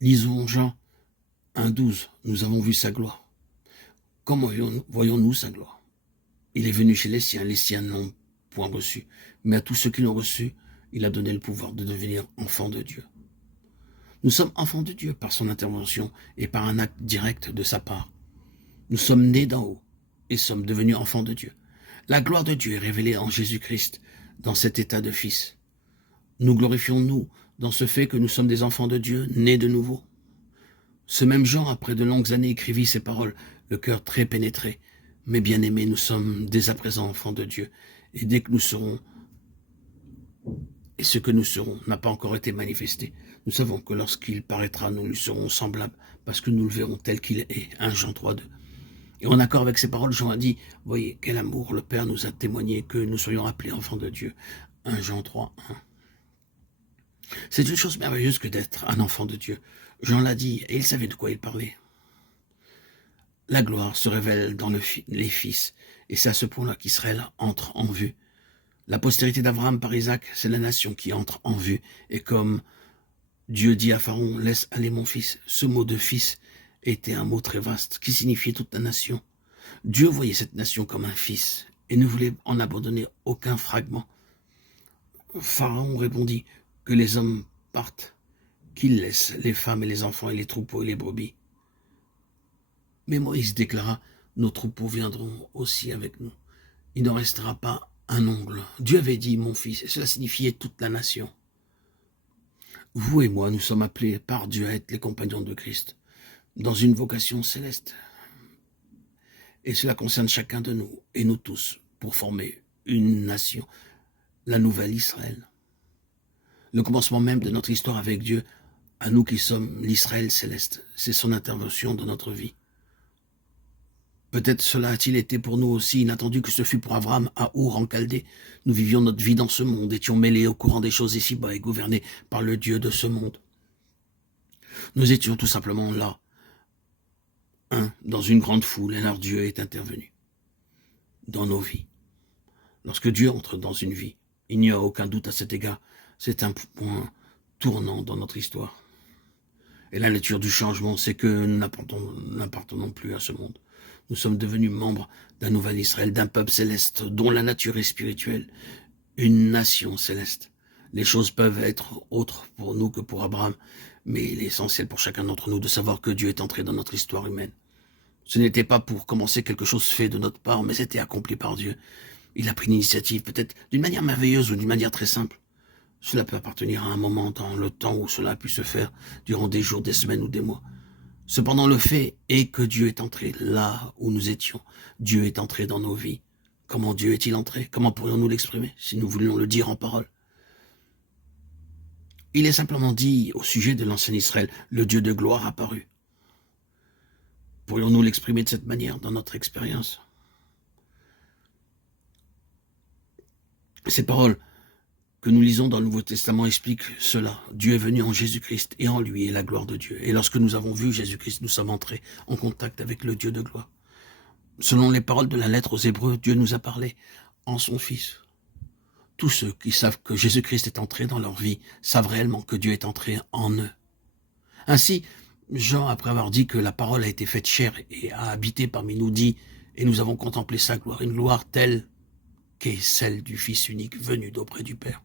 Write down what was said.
Lisons Jean 1,12. Nous avons vu sa gloire. Comment voyons-nous sa gloire? Il est venu chez les siens ne l'ont point reçu. Mais à tous ceux qui l'ont reçu, il a donné le pouvoir de devenir enfants de Dieu. Nous sommes enfants de Dieu par son intervention et par un acte direct de sa part. Nous sommes nés d'en haut et sommes devenus enfants de Dieu. La gloire de Dieu est révélée en Jésus-Christ dans cet état de fils. Nous glorifions nous dans ce fait que nous sommes des enfants de Dieu, nés de nouveau. Ce même Jean, après de longues années, écrivit ces paroles, le cœur très pénétré. Mais bien aimés, nous sommes dès à présent enfants de Dieu. Et dès que nous serons, et ce que nous serons n'a pas encore été manifesté, nous savons que lorsqu'il paraîtra, nous lui serons semblables, parce que nous le verrons tel qu'il est. 1 Jean 3,2. Et en accord avec ces paroles, Jean a dit, voyez quel amour le Père nous a témoigné que nous soyons appelés enfants de Dieu. 1 Jean 3,1. C'est une chose merveilleuse que d'être un enfant de Dieu. Jean l'a dit, et il savait de quoi il parlait. La gloire se révèle dans les fils, et c'est à ce point-là qu'Israël entre en vue. La postérité d'Abraham par Isaac, c'est la nation qui entre en vue. Et comme Dieu dit à Pharaon, laisse aller mon fils, ce mot de fils était un mot très vaste, qui signifiait toute la nation. Dieu voyait cette nation comme un fils, et ne voulait en abandonner aucun fragment. Pharaon répondit, que les hommes partent, qu'ils laissent les femmes et les enfants et les troupeaux et les brebis. Mais Moïse déclara, nos troupeaux viendront aussi avec nous. Il n'en restera pas un ongle. Dieu avait dit, mon fils, et cela signifiait toute la nation. Vous et moi, nous sommes appelés par Dieu à être les compagnons de Christ, dans une vocation céleste. Et cela concerne chacun de nous, et nous tous, pour former une nation, la nouvelle Israël. Le commencement même de notre histoire avec Dieu, à nous qui sommes l'Israël céleste, c'est son intervention dans notre vie. Peut-être cela a-t-il été pour nous aussi inattendu que ce fut pour Abraham à Our en Chaldée. Nous vivions notre vie dans ce monde, étions mêlés au courant des choses ici-bas et gouvernés par le Dieu de ce monde. Nous étions tout simplement là, dans une grande foule, et alors Dieu est intervenu dans nos vies. Lorsque Dieu entre dans une vie, il n'y a aucun doute à cet égard, c'est un point tournant dans notre histoire. Et la nature du changement, c'est que nous n'appartenons plus à ce monde. Nous sommes devenus membres d'un nouvel Israël, d'un peuple céleste, dont la nature est spirituelle, une nation céleste. Les choses peuvent être autres pour nous que pour Abraham, mais il est essentiel pour chacun d'entre nous de savoir que Dieu est entré dans notre histoire humaine. Ce n'était pas pour commencer quelque chose fait de notre part, mais c'était accompli par Dieu. Il a pris l'initiative, peut-être d'une manière merveilleuse ou d'une manière très simple. Cela peut appartenir à un moment dans le temps où cela a pu se faire, durant des jours, des semaines ou des mois. Cependant, le fait est que Dieu est entré là où nous étions. Dieu est entré dans nos vies. Comment Dieu est-il entré? Comment pourrions-nous l'exprimer, si nous voulions le dire en parole? Il est simplement dit au sujet de l'ancien Israël, le Dieu de gloire apparut. Pourrions-nous l'exprimer de cette manière dans notre expérience? Ces paroles que nous lisons dans le Nouveau Testament expliquent cela. Dieu est venu en Jésus-Christ et en lui est la gloire de Dieu. Et lorsque nous avons vu Jésus-Christ, nous sommes entrés en contact avec le Dieu de gloire. Selon les paroles de la lettre aux Hébreux, Dieu nous a parlé en son Fils. Tous ceux qui savent que Jésus-Christ est entré dans leur vie savent réellement que Dieu est entré en eux. Ainsi, Jean, après avoir dit que la parole a été faite chair et a habité parmi nous, dit « Et nous avons contemplé sa gloire, une gloire telle qu'est celle du Fils unique venu d'auprès du Père. »